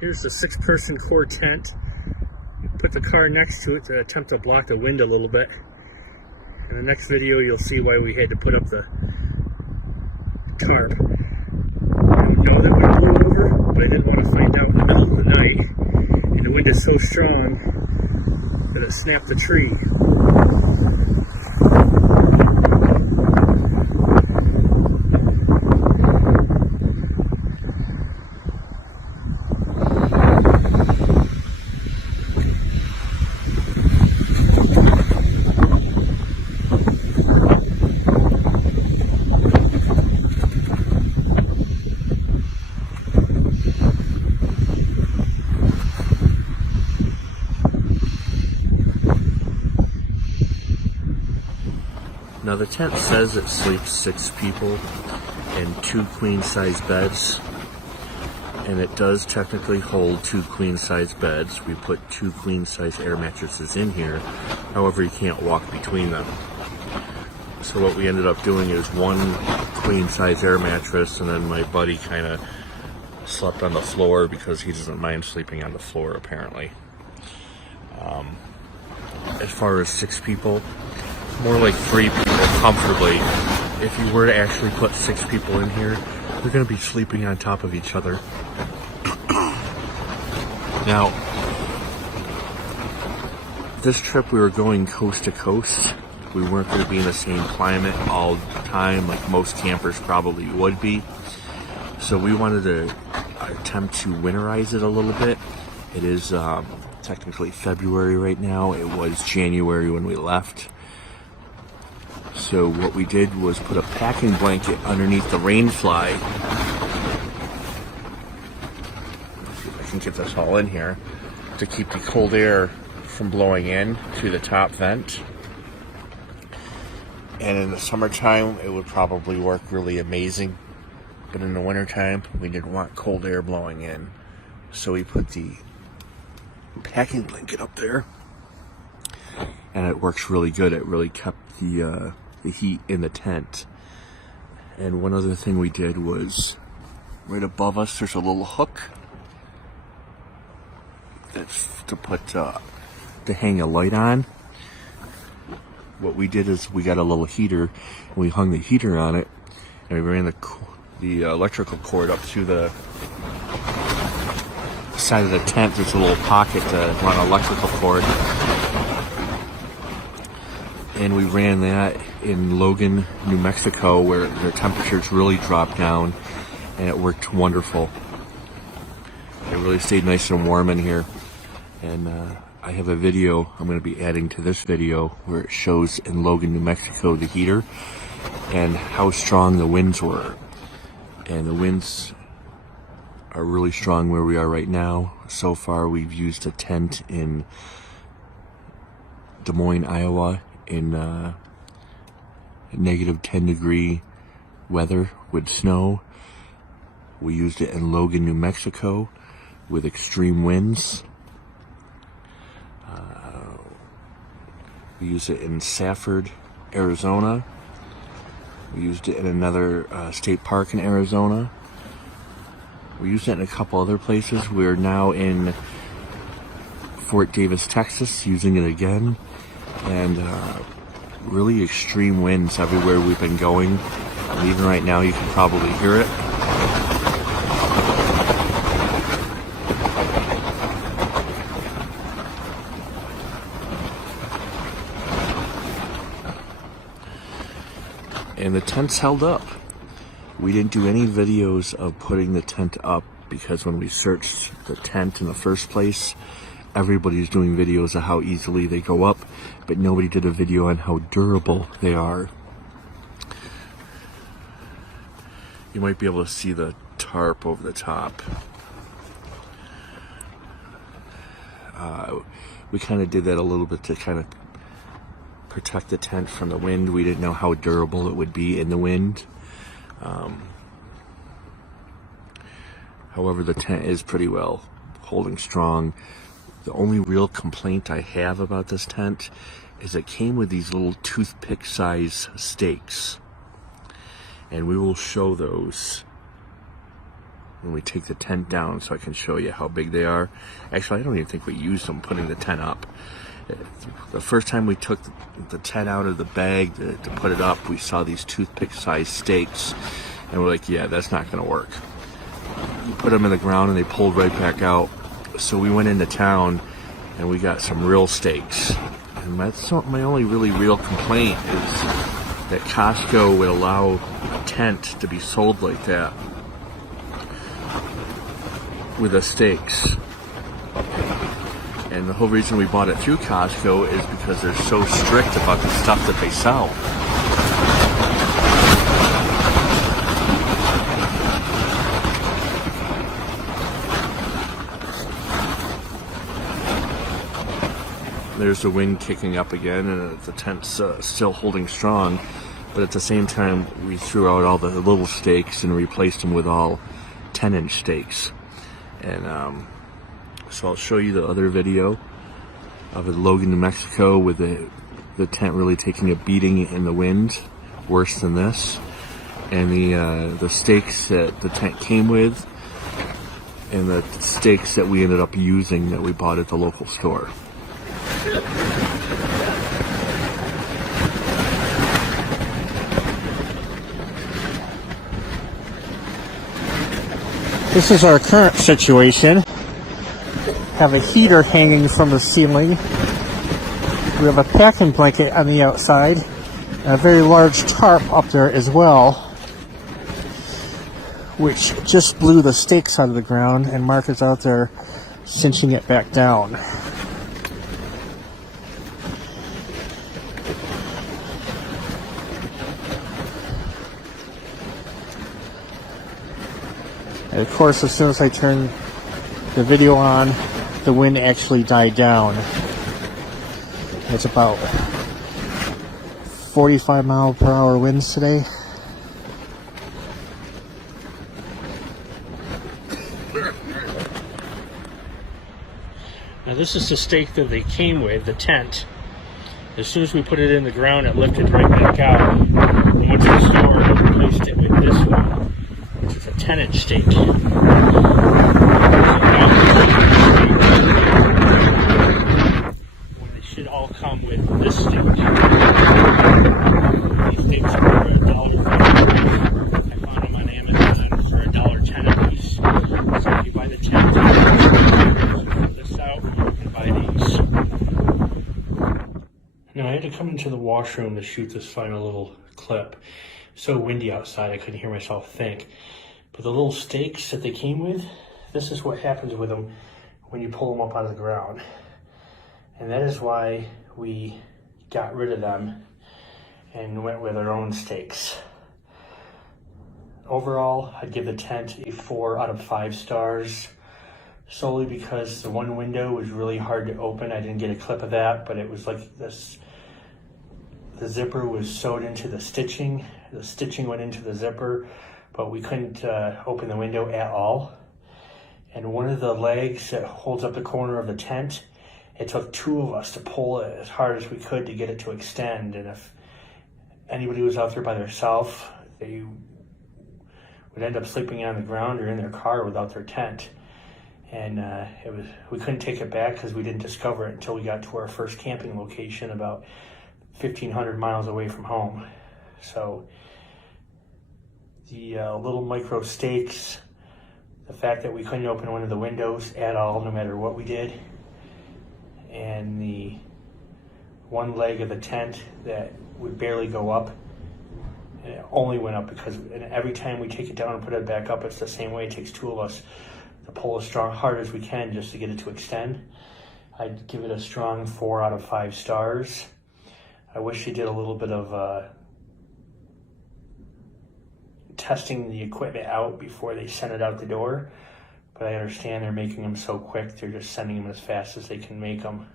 Here's the 6-person core tent. Put the car next to it to attempt to block the wind a little bit. In the next video, you'll see why we had to put up the tarp. I know that wind blew over, but I didn't want to find out in the middle of the night. And the wind is so strong that it snapped the tree. Now the tent says it sleeps 6 people in 2 queen-size beds, and it does technically hold 2 queen-size beds. We put 2 queen-size air mattresses in here, however you can't walk between them. So what we ended up doing is 1 queen-size air mattress, and then my buddy kind of slept on the floor because he doesn't mind sleeping on the floor apparently. As far as 6 people, more like 3 people comfortably. If you were to actually put 6 people in here, they're going to be sleeping on top of each other. Now, this trip we were going coast to coast. We weren't going to be in the same climate all the time like most campers probably would be. So we wanted to attempt to winterize it a little bit. It is technically February right now. It was January when we left. So what we did was put a packing blanket underneath the rain fly. Let's see if I can get this all in here to keep the cold air from blowing in to the top vent. And in the summertime, it would probably work really amazing. But in the wintertime, we didn't want cold air blowing in. So we put the packing blanket up there. And it works really good. It really kept the heat in the tent. And one other thing we did was right above us there's a little hook that's to put to hang a light on. What we did is we got a little heater and we hung the heater on it, and we ran the electrical cord up through the side of the tent. There's a little pocket to run electrical cord. And we ran that in Logan, New Mexico, where the temperatures really dropped down, and it worked wonderful. It really stayed nice and warm in here. And I have a video I'm going to be adding to this video where it shows in Logan, New Mexico, the heater and how strong the winds were. And the winds are really strong where we are right now. So far, we've used a tent in Des Moines, Iowa, in negative 10-degree weather with snow. We used it in Logan, New Mexico with extreme winds. We used it in Safford, Arizona. We used it in another state park in Arizona. We used it in a couple other places. We're now in Fort Davis, Texas, using it again. And really extreme winds everywhere we've been going. And even right now you can probably hear it. And the tent's held up. We didn't do any videos of putting the tent up because when we searched the tent in the first place, everybody's doing videos of how easily they go up, but nobody did a video on how durable they are. You might be able to see the tarp over the top. We kind of did that a little bit to kind of protect the tent from the wind. We didn't know how durable it would be in the wind. However, the tent is pretty well holding strong. The only real complaint I have about this tent is it came with these little toothpick size stakes, and we will show those when we take the tent down so I can show you how big they are. Actually, I don't even think we used them putting the tent up. The first time we took the tent out of the bag to put it up, we saw these toothpick-sized stakes, and we're like, yeah, that's not going to work. We put them in the ground, and they pulled right back out. So we went into town, and we got some real stakes. And that's not my only really real complaint, is that Costco would allow a tent to be sold like that with the stakes. And the whole reason we bought it through Costco is because they're so strict about the stuff that they sell. There's the wind kicking up again, and the tent's still holding strong. But at the same time, we threw out all the little stakes and replaced them with all 10-inch stakes. And so I'll show you the other video of Logan, New Mexico, with the tent really taking a beating in the wind, worse than this. And the stakes that the tent came with, and the stakes that we ended up using that we bought at the local store. This is our current situation. Have a heater hanging from the ceiling. We have a packing blanket on the outside, and a very large tarp up there as well, which just blew the stakes out of the ground, and Mark is out there cinching it back down. And of course, as soon as I turned the video on, the wind actually died down. It's about 45-mile-per-hour winds today. Now this is the stake that they came with, the tent. As soon as we put it in the ground, it lifted right back out. We went to the store and replaced it with this one, which is a 10-inch stake. When they should all come with this stake. These stakes are for $1.50. I found them on Amazon for $1.10 a piece. So if you buy the tent, pull this out, you can buy these. Now I had to come into the washroom to shoot this final little clip. So windy outside, I couldn't hear myself think. But the little stakes that they came with, this is what happens with them when you pull them up out of the ground. And that is why we got rid of them and went with our own stakes. Overall, I'd give the tent a 4 out of 5 stars, solely because the one window was really hard to open. I didn't get a clip of that, but it was like this. The zipper was sewed into the stitching. The stitching went into the zipper, but we couldn't open the window at all. And one of the legs that holds up the corner of the tent, it took 2 of us to pull it as hard as we could to get it to extend. And if anybody was out there by themselves, they would end up sleeping on the ground or in their car without their tent. And we couldn't take it back because we didn't discover it until we got to our first camping location about 1,500 miles away from home. So the little micro stakes, the fact that we couldn't open one of the windows at all, no matter what we did, and the one leg of the tent that would barely go up, and it only went up because every time we take it down and put it back up, it's the same way. It takes 2 of us to pull as hard as we can just to get it to extend. I'd give it a strong 4 out of 5 stars. I wish they did a little bit of testing the equipment out before they send it out the door, but I understand they're making them so quick, they're just sending them as fast as they can make them.